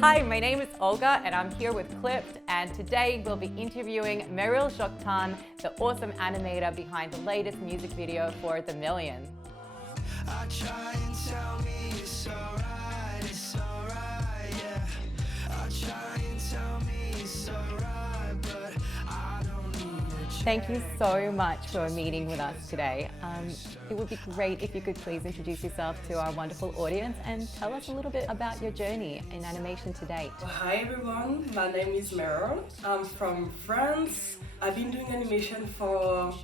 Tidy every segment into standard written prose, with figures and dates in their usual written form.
Hi, my name is Olga and I'm here with Clipped, and today we'll be interviewing Meryl Jocktane, the awesome animator behind the latest music video for The Million. I try and tell me it's alright, yeah. I try and tell me it's alright, but I don't need a change. Thank you so much for meeting with us today. It would be great if you could please introduce yourself to our wonderful audience and tell us a little bit about your journey in animation to date. Hi everyone, my name is Meryl. I'm from France. I've been doing animation for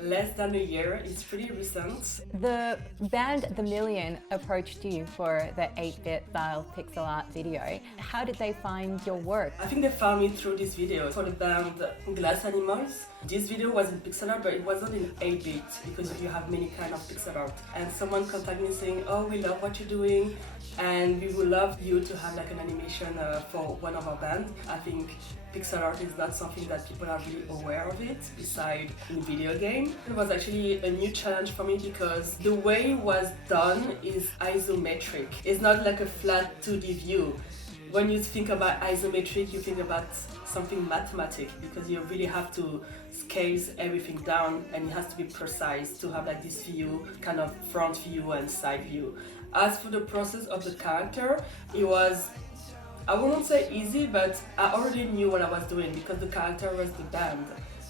less than a year. It's pretty recent. The band The Million approached you for the 8-bit style pixel art video. How did they find your work? I think they found me through this video for the band Glass Animals. This video was in pixel art, but it wasn't in 8-bit because you have many kind of pixel art. And someone contacted me saying, oh, we love what you're doing and we would love you to have like an animation for one of our bands. I think pixel art is not something that people are really aware of it, besides in video game. It was actually a new challenge for me because the way it was done is isometric. It's not like a flat 2D view. When you think about isometric, you think about something mathematical because you really have to scale everything down and it has to be precise to have like this view, kind of front view and side view. As for the process of the character, it was, I wouldn't say easy, but I already knew what I was doing because the character was the band.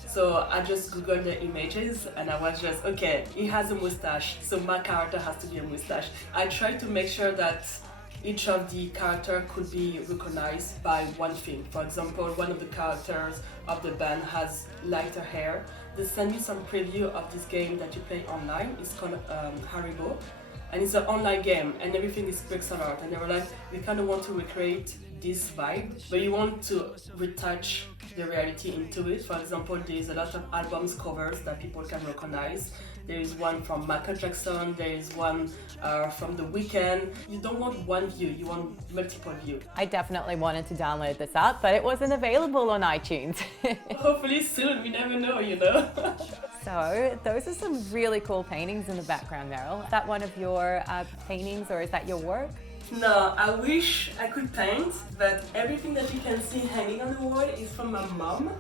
So I just googled the images and I was just, okay, he has a mustache, so my character has to be a mustache. I tried to make sure that each of the characters could be recognized by one thing. For example, one of the characters of the band has lighter hair. They sent me some preview of this game that you play online. It's called Haribo. And it's an online game and everything is pixel art. And they were like, we kind of want to recreate this vibe, but you want to retouch the reality into it. For example, there's a lot of albums covers that people can recognize. There is one from Michael Jackson, there is one from The Weeknd. You don't want one view, you want multiple views. I definitely wanted to download this app, but it wasn't available on iTunes. Hopefully soon, we never know, you know. So those are some really cool paintings in the background, Meryl. Is that one of your paintings or is that your work? No, I wish I could paint, but everything that you can see hanging on the wall is from my mom.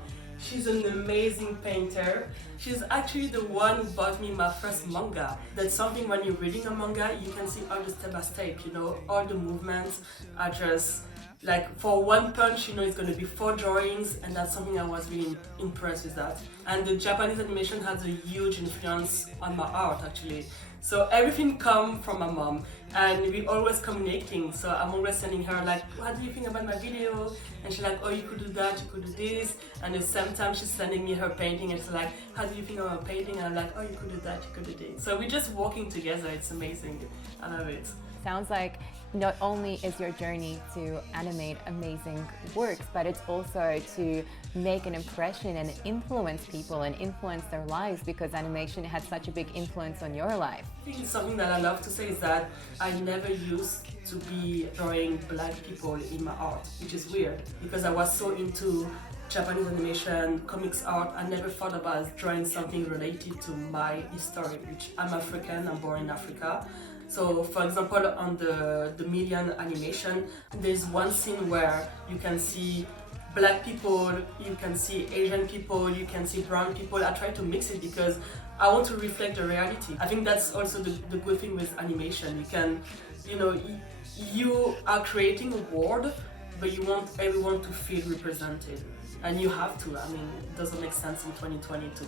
She's an amazing painter. She's actually the one who bought me my first manga. That's something when you're reading a manga, you can see all the step by step, you know, all the movements are just like for one punch, you know, it's going to be 4 drawings, and that's something I was really impressed with that. And the Japanese animation has a huge influence on my art actually. So everything comes from my mom and we're always communicating. So I'm always sending her like, what do you think about my video? And she's like, oh, you could do that, you could do this. And at the same time she's sending me her painting and she's like, how do you think of my painting? And I'm like, oh, you could do that, you could do this. So we're just working together, it's amazing. I love it. Sounds like not only is your journey to animate amazing works, but it's also to make an impression and influence people and influence their lives, because animation had such a big influence on your life. I think something that I love to say is that I never used to be drawing black people in my art, which is weird because I was so into Japanese animation, comics art. I never thought about drawing something related to my history, which I'm African, I'm born in Africa. So for example, on the Million animation, there's one scene where you can see black people, you can see Asian people, you can see brown people. I try to mix it because I want to reflect the reality. I think that's also the good thing with animation. You can, you know, you are creating a world, but you want everyone to feel represented. And you have to. I mean, it doesn't make sense in 2020 to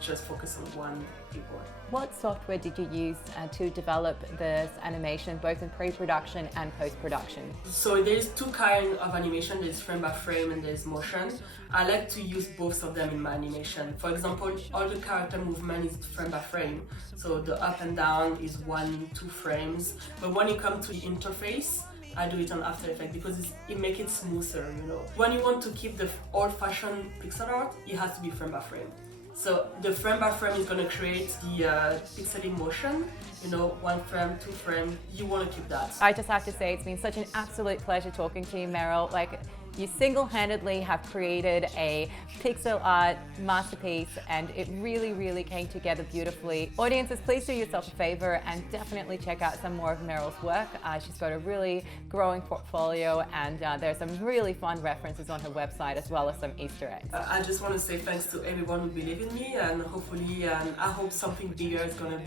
just focus on one people. What software did you use to develop this animation, both in pre-production and post-production? So there's 2 kinds of animation. There's frame by frame and there's motion. I like to use both of them in my animation. For example, all the character movement is frame by frame. So the up and down is 1-2 frames. But when it comes to the interface, I do it on After Effects because it makes it smoother, you know. When you want to keep the old-fashioned pixel art, it has to be frame by frame. So the frame by frame is going to create the pixelated motion, you know, 1 frame, 2 frame, you want to keep that. I just have to say it's been such an absolute pleasure talking to you, Meryl. Like, You single-handedly have created a pixel art masterpiece, and it really came together beautifully. Audiences, please do yourself a favor and definitely check out some more of Meryl's work. She's got a really growing portfolio, and there's some really fun references on her website as well as some Easter eggs. I just want to say thanks to everyone who believe in me, and hopefully, I hope something bigger is gonna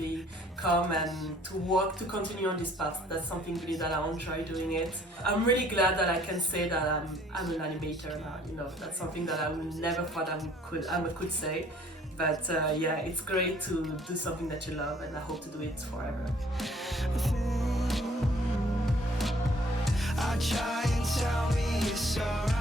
come, and to continue on this path. That's something really that I enjoy doing it. I'm really glad that I can say that I'm an animator now. You know, that's something that I would never thought I could say. But yeah, it's great to do something that you love, and I hope to do it forever. I try and tell me it's alright.